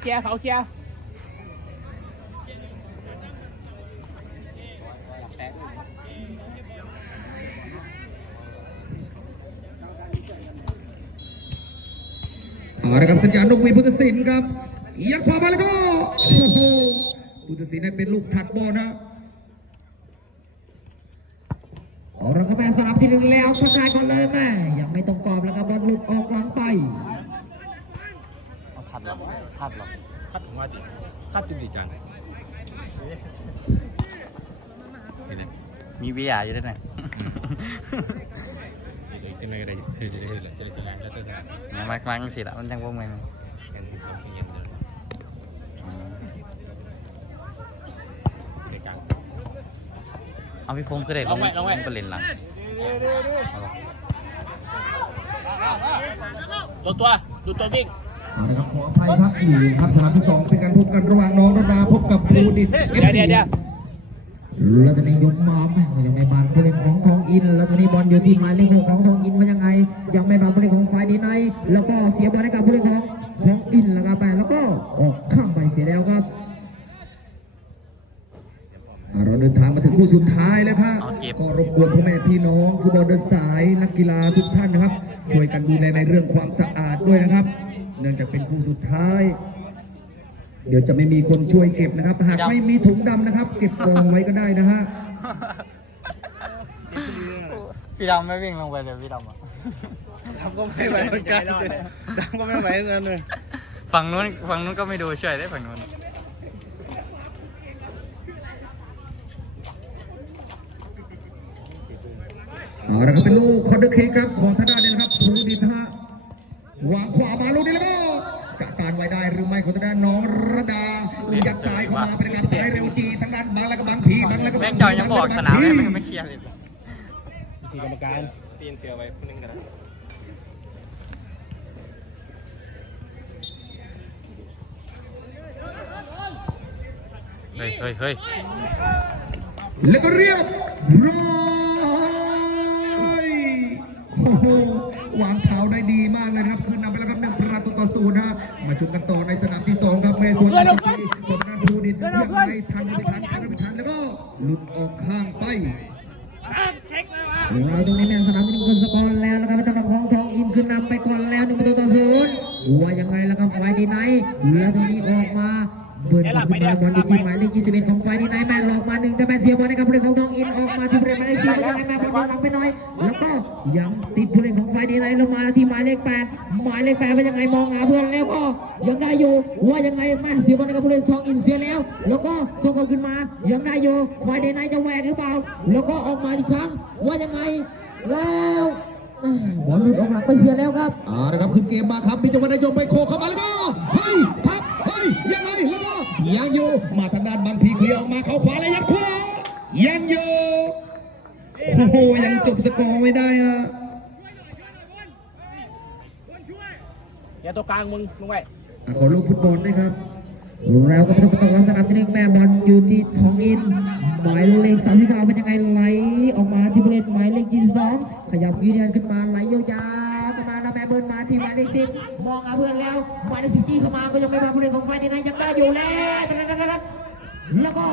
เคลียร์เขาเคลียร์เอาละครับสัญญาณนกหวีดพุทธศิลป์ครับยัดขวามาแล้วก็โอ้โหพุทธศิลป์ให้เป็นลูกถัดบอลนะออกระกระแม่สลับที่หนึ่งแล้วทักทายก่อนเลยแม่ยังไม่ต้องกรอบแล้วครับบอลหลุดออกหลังไป ทัดหรอทัดหรอคัดผมว่าดิคัดจริงดีจังเห็นไหมมีเบียร์อยู่ด้วยนะเดี๋ยวจะไม่ได้เดี๋ยวจะได้จะได้จะได้แล้วจะได้เนี่ยมันมันสิละมันจังพวกมึงกันที่ความเย็นเดี๋ยวในการเอาพี่พงษ์ก็ได้ลงลงไปเล่นหลังเอาลงตัวตัวดูตัววิ่ง เอาละครับขออภัยครับนี่ครับสนามที่สองเป็นการพบกันระหว่างน้องรดาพบกับบูดิสเอฟเดี๋ยวซีเดี๋ยวเดี๋ยวแล้วตอนนี้ยกมาแม่ยังไม่บานผู้เล่นของทองอิน แล้วตอนนี้บอลอยู่ที่หมายเลขหกของทองอินว่ายังไง ยังไม่บานผู้เล่นของฝ่ายดีไนท์แล้วก็เสียบอลให้กับผู้เล่นของทองอินแล้วครับแม่แล้วก็ออกข้างไปเสียแล้วครับอ่าเราเดินทางมาถึงคู่สุดท้ายแล้วครับก็รบกวนพ่อแม่พี่น้องคือบอลเดินสายนักกีฬาทุกท่านนะครับ ช่วยกันดูแลในเรื่องความสะอาดด้วยนะครับ เนื่องจากเป็นคู่สุดท้าย เดี๋ยวจะไม่มีคนช่วยเก็บนะครับ หากไม่มีถุงดำนะครับ เก็บกองไว้ก็ได้นะฮะพี่ดำไม่วิ่งลงไปเลยพี่ดำอะทำก็ไม่ไหวเหมือนกันทำก็ไม่ไหวเหมือนกันเลยฝั่งนู้นฝั่งนู้นก็ไม่ดูช่วยได้ฝั่งนู้นเอาละครับเป็นลูกคอนเดอร์เคกครับของท ของทางด้านน้องระดายัดซ้ายเข้ามาเป็นการซ้ายเร็วจีทางด้านบางแล้วก็บางพีบางแล้วก็แม่บางงจอยยังบอกสนามเลยไม่ไม่เคลียร์เลยสี่กรรมการปีนเสือไว้คนนึงกันนะเฮ้ยเฮ้ยเฮ้ยแล้วก็เรียบร้อยโอ้โหวางเท้าได้ดีมากเลยนะ ประตูต่อศูนย์นะ มาชมกันต่อในสนามที่สองครับเมย์ส่วนนาทีของทางด้านภูดินยังไม่ทันไม่ทันทันไม่ทันแล้วก็หลุดออกข้างไปเราตรงนี้แม่สนามเป็นค ผู้เล่นหมายเลขสี่ว่ายังไงแม่บอลโดนหลังไปหน่อย แล้วก็ยังติดผู้เล่นของฝ่ายดีไนท์ลงมาที่หมายเลข8หมายเลข8ว่ายังไงมองหาเพื่อนแล้วก็ยังได้อยู่ว่ายังไงแม่เสียบอลให้กับผู้เล่นทองอินเสียแล้ว แล้วก็ส่งกลับขึ้นมายังได้อยู่ฝ่ายดีไนท์จะแหวกหรือเปล่า แล้วก็ออกมาอีกครั้งว่ายังไงแล้วบอลหลุดออกหลังไปเสียแล้วครับเอาละครับขึ้นเกมมาครับมีจังหวะนายมไปโคเข้ามาแล้วก็เฮ้ยพับเฮ้ยยังไงแล้วก็ยังอยู่มาทางด้านบางพีเคลียร์ออกมาเขาขวาแล้วยัดขวายังอยู่ โอ้โหยังจบสกอร์ไม่ได้อะอย่าตัวกลางมึงลงไปอะขอลูกฟุตบอลด้วยครับแล้วก็เป็นประตูของสนามที่หนึ่งแม่บอลอยู่ที่ทองอินหมายเลขสามที่เราเป็นยังไงไหลออกมาที่ผู้เล่นหมายเลข22ขยับยืนยันขึ้นมาไหลยาวๆกันมาแล้วแม่เบิร์นมาที่หมายเลขสิบมองหาเพื่อนแล้วหมายเลขสิบจี้เข้ามาก็ยังไม่มาผู้เล่นของไฟนี่นะยังได้อยู่แล้ว แล้วก็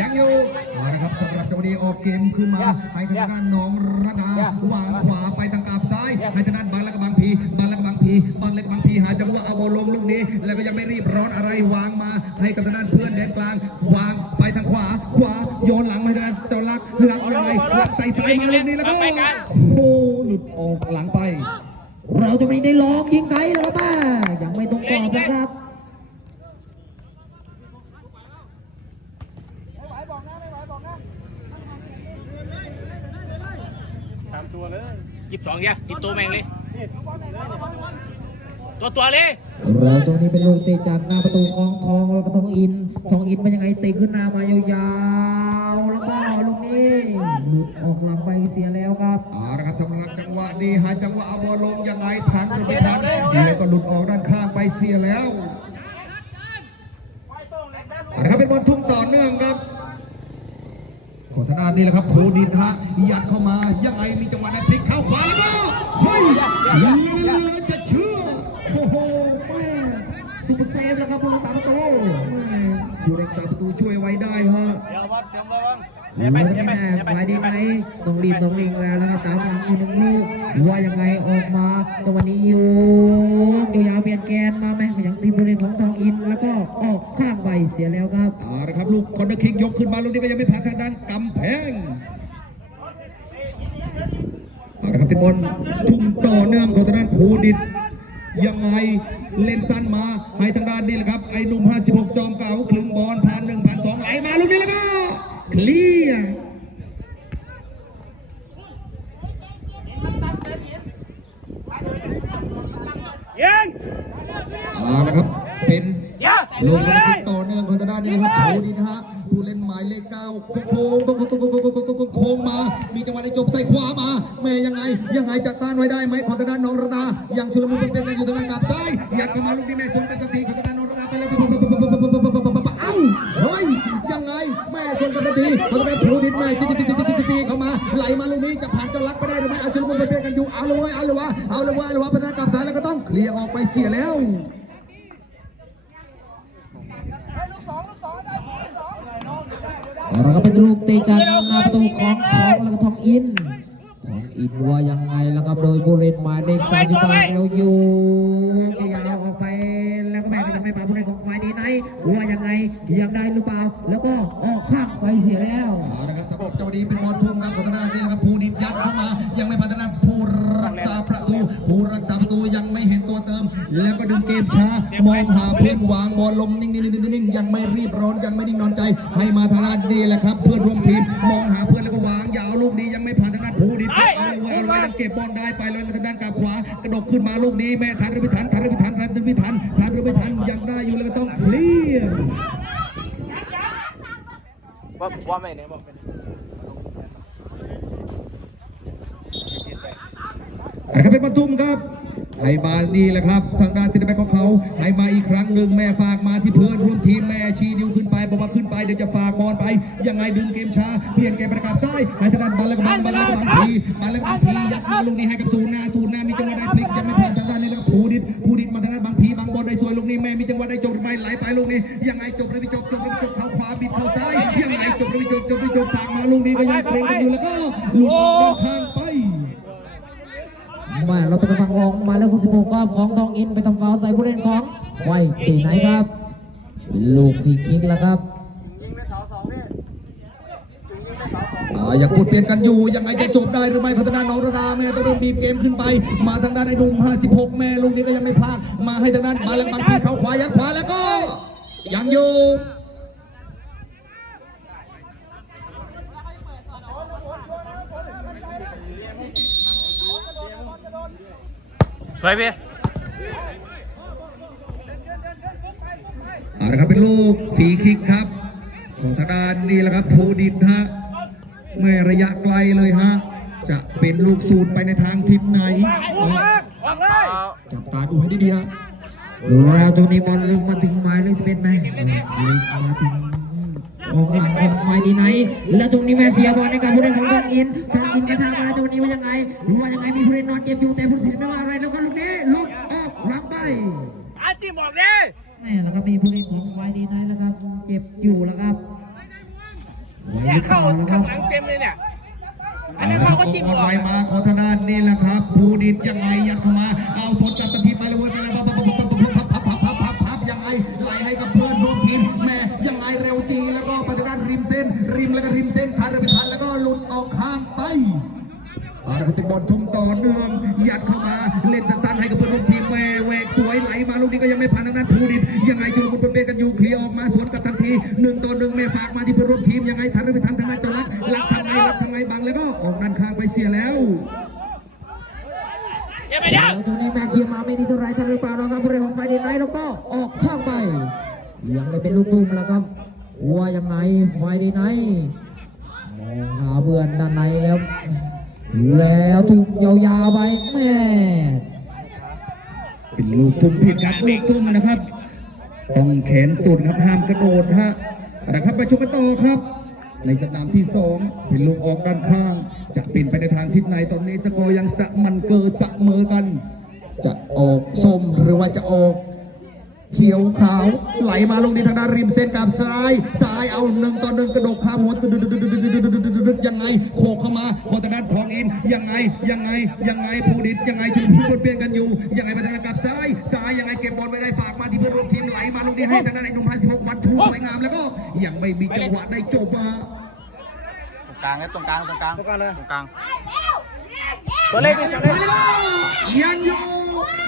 ยังอยู่เอาละครับสำหรับจังหวะนี้ออกเกมขึ้นมาให้ทางด้านน้องระดาวางขวาไปทางกาบซ้ายให้ทางด้านบางแล้วก็บางพีบางแล้วก็บางพีบางแล้วก็บางพีหาจังหวะเอาบอลลงลูกนี้ แล้วก็ยังไม่รีบร้อนอะไรวางมา ให้กับทางด้านเพื่อนแดนกลาง วางไปทางขวา ขวาโยนหลังมาทางด้านเจ้าลักหลังยังไงหลังใส่สายมาลูกนี้แล้วก็โอ้โหหลุดออกหลังไป เราจะไม่ได้ลองยิงไกลแล้วแม่ยังไม่ต้องกรอบนะครับ ตามตัวเลยหยิบสองเนี่ยหยิบตัวแมงเลย ตัวตัวเลยเราตรงนี้เป็นลูกเตะจากหน้าประตูของทองแล้วก็ทองอิน ทองอินเป็นยังไงเตะขึ้นหน้ามายาวๆ แล้วก็ลูกนี้หลุดออกหลังไปเสียแล้วครับเอาละครับสำหรับจังหวะนี้หาจังหวะเอาบอลลงยังไงทันหรือไม่ทันแล้วก็หลุดออกด้านข้างไปเสียแล้วเอาละครับเป็นบอลทุ่มต่อเนื่องครับ ของทางด้านนี้แหละครับโทดินฮะยัดเข้ามายังไงมีจังหวะได้พลิกเข้าขวาแล้วก็เฮ้ยเหลือจะเชื่อโอ้โหแม่ซูเปอร์เซฟแล้วครับผู้รักษาประตูแม่ผู้รักษาประตูช่วยไว้ได้ฮะเดี๋ยววัดเตรียมระวังแล้วก็นี่แม่ฝ่ายดีไหมต้องรีบต้องรีบแล้วแล้วก็ตามหลังอีกหนึ่งลูกว่ายังไงออกมาจังหวะนี้อยู่ยาวๆเปลี่ยนแกนมาไหมอย่างทีมบริเวณของทอง อินแล้วก็ออกข้างไปเสียแล้วครับเอาละครับลูกคอนเนอร์คิกยกขึ้นมาลูกนี้ก็ยังไม่ผ่านทางด้านกำแพงเอาละครับติดบอลทุ่มต่อเนื่องของทางด้านภูดิตยังไงเล่นสั้นมาให้ทางด้านนี้แหละครับไอ้หนุ่ม 56 จอมเก่าคลึงบอลผ่านหนึ่งผ่านสองไหลมาลูกนี้แล้วก็เคลียร์ยิงเอาละครับเป็น ลงกันต่อเนื่องของทางด้านนี้นะครับภูดิตนะฮะผู้เล่นหมายเลขเก้าโค้งโค้งโค้งโค้งโค้งโค้งโค้งโค้งโค้งโค้งมา มีจังหวะในจบใส่ขวามาแม่ยังไง ยังไงจะต้านไว้ได้ไหมของทางด้านน้องระดายังชุลมุนเป็นกันอยู่ทางด้านกลับซ้ายยัดเข้ามาลูกนี้แม่สวนกันทันทีของทางด้านน้องระดาไปเลยเอ้าเฮ้ยยังไงแม่สวนกันทันทีของทางด้านภูดิตแม่จีจีจีจีจีจีเข้ามาไหลมาลูกนี้จะผ่านจะลักไปได้หรือไม่เอาชุลมุนเป็นกันอยู่เอาเลยเว้ยเอาเลยว่าเอาเลยว่าเอาเลยว่าเป็นด้านกลับซ้ายแล้วก็ต้องเคลียร์ออกไปเสียแล้ว เราละครับเป็นลูกตีกันหน้าประตูของทองแล้วก็ทองอินทองอินว่ายังไงแล้วครับโดยบุรินมาเด็กสามสิบแปดเร็วอยู่ยาวออกไปแล้วก็แบ่งไปทำให้ปาผู้เล่นของฝ่ายดีไหนว่ายังไงยังได้หรือเปล่า แล้วก็ออกข้างไปเสียแล้วนะครับสำหรับเจ้าดีเป็นบอลทุ่มครับของทางด้านนี้ครับภูดิยัดเข้ามายังไม่พัฒนา ษาประตู ผู้รักษาประตูยังไม่เห็นตัวเติม แล้วก็ดึงเกมช้ามองหาเพื่อนวางบอลลงนิ่งๆๆๆยังไม่รีบร้อนยังไม่นิ่งนอนใจ ให้มาทางด้านนี้แหละครับ เพื่อนร่วมทีมมองหาเพื่อนแล้วก็วางยาวลูกนี้ยังไม่ผ่านทางด้านภูดิตเอาเลยเว้เอาเลยยังเก็บบอลได้ไปเลยทางด้านกาบขวากระดกขึ้นมาลูกนี้แม่ทันหรือไม่ทันทันหรือไม่ทันทันหรือไม่ทันทันหรือไม่ทันยังได้อยู่แล้วก็ต้องเคลียร์ว่าว่าไม่เนี่ยบอกเป็น นะครับเป็นบรรทุมครับให้มานี่แหละครับ ทางด้านเซินแบ็กของเขาให้มาอีกครั้งหนึ่งแม่ฝากมาที่เพื่อนร่วมทีมแม่ชี้นิ้วขึ้นไปบอกว่าขึ้นไปเดี๋ยวจะฝากบอลไป ยังไงดึงเกมช้าเปลี่ยนเกมประกาศซ้ายให้ทางด้านบอลแล้วก็บังบอลแล้วก็บังพีบอลแล้วก็บังพียัดมาลูกนี้ให้กับศูนย์หน้าศูนย์หน้ามีจังหวะได้พลิกยังไม่ผ่านทางด้านนี้แล้วก็ภูดิตภูดิตมาทางด้านบังพีบังบอลได้สวยลูกนี้แม่มีจังหวะได้จบหรือไม่ไหลไปลูกนี้ยังไงจบหรือไม่จบจบหรือไม่จบเข้าขวาบิดเข้าซ้ายยังไงจบหรือไม่จบจบหรือไม่จบฝากมาลูกนี้ก็ยังเกรงกันอยู่แล้วก็หลุดออกด้านข้าง เราไปทำฟังของหมายเลข66ก็ของทองอินไปทำฟาวใส่ผู้เล่นของไว้ตีไหนครับ ลูกฟรีคิกแล้วครับอ่ายังพูดเปลี่ยนกันอยู่ยังไงจะจบได้หรือไม่พัฒนาน้องระดาแม่ต้องเริ่มบีบเกมขึ้นไป มาทางด้านไอ้หนุ่ม56 แม่ลูกนี้ก็ยังไม่พลาด มาให้ทางด้านบาลังบางพีเข้าขวายัดขวาแล้วก็ยังอยู่ สวยพี่เอาละครับเป็นลูกฟรีคิกครับ ของทางด้านนี่แหละครับภูดิตฮะไม่ระยะไกลเลยฮะจะเป็นลูกสูตรไปในทางทิศไหนออกเลยจับตาดูให้ดีๆฮะแล้วตรงนี้บอลลึกมาถึงหมายเลขสิบเอ็ดไหมลึกมาถึง ออกหลังของไฟดีไหน แล้วตรงนี้แม่เสียบอลให้กับผู้เล่นของทางอินทางอินกระชากมาแล้วตรงนี้ว่ายังไงว่ายังไงมีผู้เล่นนอนเจ็บอยู่แต่ผู้ตัดสินไม่ว่าอะไรแล้วก็ลูกนี้ลุกออกหลังไปอันที่บอกดิแม่แล้วก็มีผู้เล่นของไฟดีไนท์แล้วครับเจ็บอยู่แล้วครับไหวหเนี่ยรือเปเข้าล่านะคข้ารังบหลังเต็มเลยเนี่ยอันนี้เขาก็จิ้มออนก่อไลนน์มาขอทางด้านนี่แหละครับ ภูดิตยังไงยัดเข้ามา เอาสดกับตะพีไปเลยเว้ยไปเลย ริมแล้วก็ริมเส้นทันหรือไม่ทันแล้วก็หลุดออกข้างไปเอาละครับเป็นบอลทุ่มต่อเนื่องยัดเข้ามาเล่นสั้นๆให้กับเพื่อนร่วมทีมแม่แหวกสวยไหลมาลูกนี้ก็ยังไม่ผ่านทางด้านภูดิตยังไงชุลมุนเป็นเปกันอยู่เคลียร์ออกมาสวนกับทันทีหนึ่งต่อหนึ่งแม่ฝากมาที่เพื่อนร่วมทีมยังไงทันหรือไม่ทันทางด้านเจ้าลักษณ์ลักษณ์ทำไงลักษณ์ทำไงบังแล้วก็ออกด้านข้างไปเสียแล้วอย่าไปเด้อแล้วตรงนี้แม่เคลียร์มาไม่ดีเท่าไหรทันหรือเปล่านะครับผู้เล่นของไฟดีไนท์แล้วก็ออกข้างไปยังได้เป็นลูกตุ้มแล้วครับ ว่ายังไงไฟดีไนมองหาเพื่อนด้านในแล้วแล้วถูกยาวๆไปแม่เป็นลูกทุ่มผิดครับลูกทุ่มนะครับ ต้องแขนสุดครับห้ามกระโดดฮะนะครับไปชมกันต่อครับ ในสนามที่สองเป็นลูกออกด้านข้าง จะเป็นไปในทางทิศไหนตอนนี้สกอร์ยังสะมันเกอเสมอกัน จะออกส้มหรือว่าจะออก เขียวขาวไหลมาลงดีทางด้านริมเส้นกับซ้ายซ้ายเอาหนึ่งต่อหนึ่งกระดกข้ามหัวยังไงโคเข้ามาขอทางด้านทองอินยังไงยังไงยังไงผู้ดิษยังไงชุดผู้คดเปลี่ยนกันอยู่ยังไงมาทางกับซ้ายซ้ายยังไงเก็บบอลไว้ได้ฝากมาที่เพื่อนร่วมทีมไหลมาลงดีให้ทางด้านไอ้หนุ่มพันสิบหกวันทูสวยงามแล้วก็ยังไม่มีจังหวะได้จบมาตรงกลางนะตรงกลางตรงกลางตรงกลางเลตรงกลาง ตัวเล็กนี่ตัวเล็กยังอยู่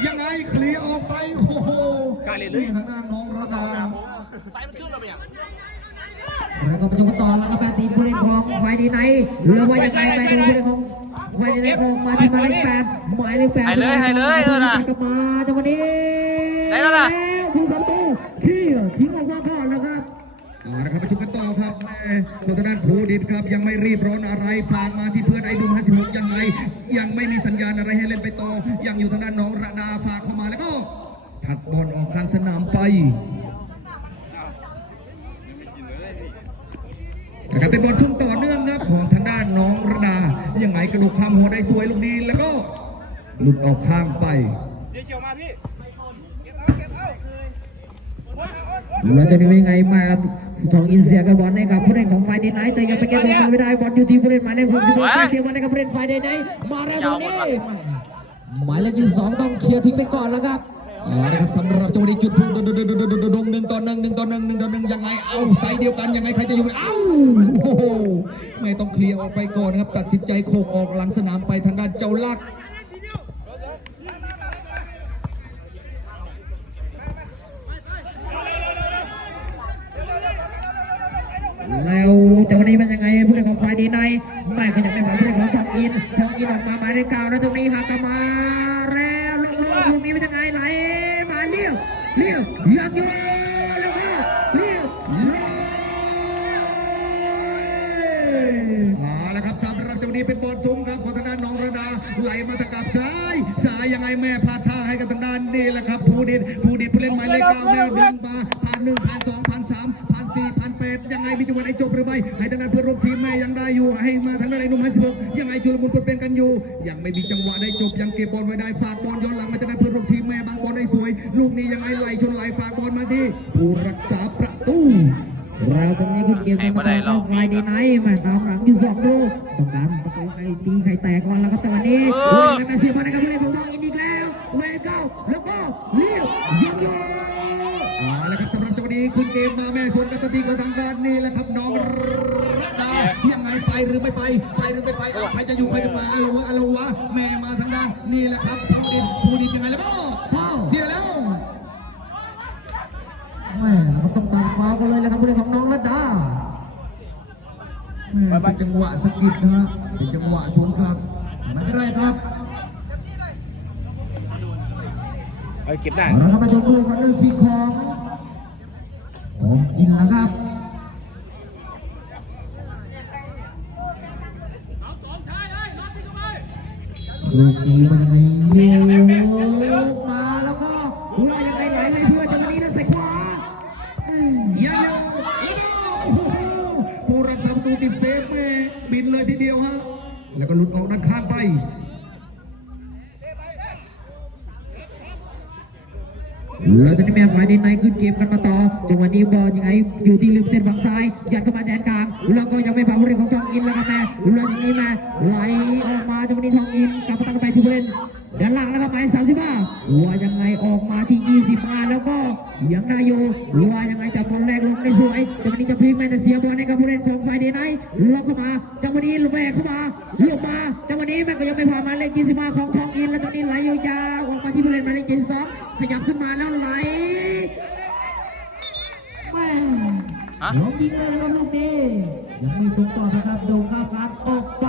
ยังไงเคลียร์ออกไปโอ้โหกล้าเล่นเลยทางด้านน้องรัตนาไฟมันขึ้นเราไปอย่างแล้วก็ประชุมกันต่อแล้วก็แปดทีมผู้เล่นของไฟดีไนท์หรือว่ายังไงไปดูผู้เล่นของไฟดีไนท์ออกมาที่หมายเลขแปดหมายเลขแปดให้เลยให้เลยเออน่ะกลับมาจังหวะนี้ได้แล้วล่ะ ผู้ประตูที่ทิ้งออกมาก่อนนะครับ เอาละครับประชุมกันต่อครับแม่ตัวทางด้านภูดิตครับยังไม่รีบร้อนอะไรฝากมาที่เพื่อนไอ้ดุม56ยังไงยังไม่มีสัญญาณอะไรให้เล่นไปต่อ ยังอยู่ทางด้านน้องระดาฝากเข้ามาแล้วก็ถัดบอลออกข้างสนามไปนะครับเป็นบอลทุ่มต่อเนื่องนับของทางด้านน้องระดายังไงกระดูกข้ามหัวได้สวยลูกนี้แล้วก็หลุดออกข้างไปดูแล้วจะเป็นยังไงมา ทองอินเสียกับบอลให้กับผู้เล่นของไฟดีไนท์แต่ยังไปแก้ตัวมาไม่ได้บอลอยู่ที่ผู้เล่นหมายเลข66เสียบอลให้กับผู้เล่นไฟดีไนท์มาแล้วตรงนี้หมายเลข22ต้องเคลียร์ทิ้งไปก่อนแล้วครับเอาละครับสำหรับจังหวะนี้จุดพลุดดดดดดงหนึ่งต่อหนึ่งหนึ่งต่อหนึ่งหนึ่งต่อหนึ่งยังไงเอาไซเดียวกันยังไงใครจะอยู่เอ้าโอ้โหไม่ต้องเคลียร์ออกไปก่อนครับตัดสินใจโขกออกหลังสนามไปทางด้านเจ้าลักษ แล้วแต่วันนี้เป็นยังไงผู้เล่นของไฟดีไนไม่ก็ยังไม่ผ่านผู้เล่นของทองอินทองอินออกมาหมายเลขเก้าแล้วตรงนี้หักกลับมาแล้วลงลูกลูกนี้เป็นยังไงไหลมาเลี้ยวเลี้ยวยังอยู่แล้วก็เลี้ยวเลยเอาละครับสำหรับจังหวะนี้เป็นบอลทุ่มครับของทางด้านน้องระดาไหลมาตะกับซ้ายซ้ายยังไงแม่พลาดท่าให้กับทางด้านนี่แหละครับภูดิตภูดิตผู้เล่นหมายเลขเก้าแม่ดึงมาผ่านหนึ่งผ่านสองผ่านสาม จังหวะได้จบหรือไม่ให้ทางด้านเพื่อนร่วมทีมแม่ยังได้อยู่ให้มาทางด้านไอ้หนุ่มห้าสิบหกยังไงชุลมุนปนเป็นกันอยู่ ยังไม่มีจังหวะได้จบยังเก็บบอลไว้ได้ฝากบอลย้อนหลังมาทางด้านเพื่อนร่วมทีมแม่บางบอลได้สวย ลูกนี้ยังไงไหลชนไหลฝากบอลมาที่ผู้รักษาประตูเราตรงนี้ขึ้นเกมกันต่อเข้าไฟดีไนท์มาตามหลังอยู่สองลูกต้องการประตูใครตีใครแตกก่อนแล้วครับแต่วันนี้โอ้ยแม่เสียบอลนะครับผู้เล่นของทองอินอีกแล้วเวลเก้าแล้ว คุณเกมมาแม่สวนกันทันทีกับทางด้านนี้แหละครับน้องรัตดายังไงไปหรือไม่ไป ไปหรือไม่ไปเอาใครจะอยู่ใครจะมาอะละวะอะละวะแม่มาทางด้านนี่แหละครับผู้ดินผู้ดินยังไงแล้วก็เข้าเสียแล้วแม่เราก็ต้องตัดฟาวกันเลยแล้วครับผู้เล่นของน้องรัตดาแม่เป็นจังหวะสะกิดนะฮะเป็นจังหวะสวนกลับไม่เป็นไรครับเอาเก็บได้เราก็มาชมลูกคนหนึ่งที่ของ ผมอินแล้วครับลูกนี้มันยังไงโยกมาแล้วก็ว่ายังไงไหลให้เพื่อนจังหวะนี้แล้วใส่ขวายังอยู่โอ้โหผู้รักษาประตูติดเซฟแม่บินเลยทีเดียวฮะ แล้วก็หลุดออกด้านข้างไป แล้วตอนนี้แม่ฝ่ายในในขึ้นเกมกันมาต่อจังหวะนี้บอลยังไงอยู่ที่ลืมเส้นฝั่งซ้ายยัดเข้ามาแดนกลางแล้วก็ยังไม่ผ่านผู้เล่นของทองอินแล้วครับแม่แล้วตรงนี้แม่ไหลออกมาจังหวะนี้ทองอินกลับมาตั้งไปที่ผู้เล่น ด้านหลังแล้วครับหมายสามสิบห้าว่ายังไงออกมาที่ยี่สิบห้าแล้วก็ยังได้อยู่ว่ายังไงจับบอลแรกลงได้สวยจังหวะนี้จะพลิกแม่แต่เสียบอลให้กับผู้เล่นของฝ่ายดีไนท์ล็อกเข้ามาจังหวะนี้แหวกเข้ามาลงมาจังหวะนี้แม่ก็ยังไม่ผ่านหมายเลขยี่สิบห้าของทองอินแล้วตรงนี้ไหลยาวๆออกมาที่ผู้เล่นหมายเลขเจ็ดสองขยับขึ้นมาแล้วไหลแม่ฮะลงยิงเลยนะครับลูกนี้ยังไม่ตรงต่อนะครับโดงข้ามคานออกไป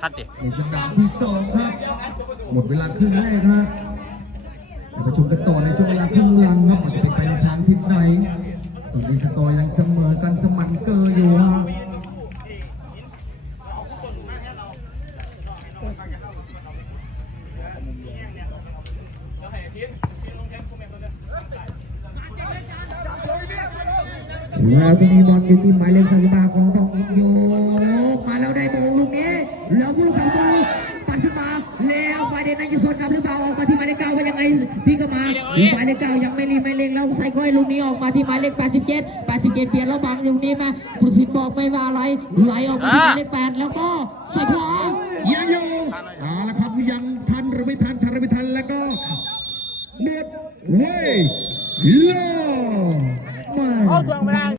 ทัดดิในสนามที่สองครับ หมดเวลาครึ่งแรกฮะเราประชุมกันต่อในช่วงเวลาครึ่งหลังครับมันจะเป็นไปในทางทิศไหนตอนนี้สกอร์ยังเสมอกันสมันเกอร์อยู่ฮะเราจะมีบอลอยู่ที่หมายเลขสามสิบห้าของ หมายเลขเก้ายังไม่รีบไม่เร่งแล้วใส่ก้อยลูกนี้ออกมาที่หมายเลข87 87เปลี่ยนแล้วบังอยู่นี้มาผู้สินบอกไม่ว่าอะไรไหลออกมาที่หมายเลข8แล้วก็ใส่ขวายังอยู่เอาละครับยังทันหรือไม่ทันทันหรือไม่ทันแล้วก็หมดเว้ยโลมา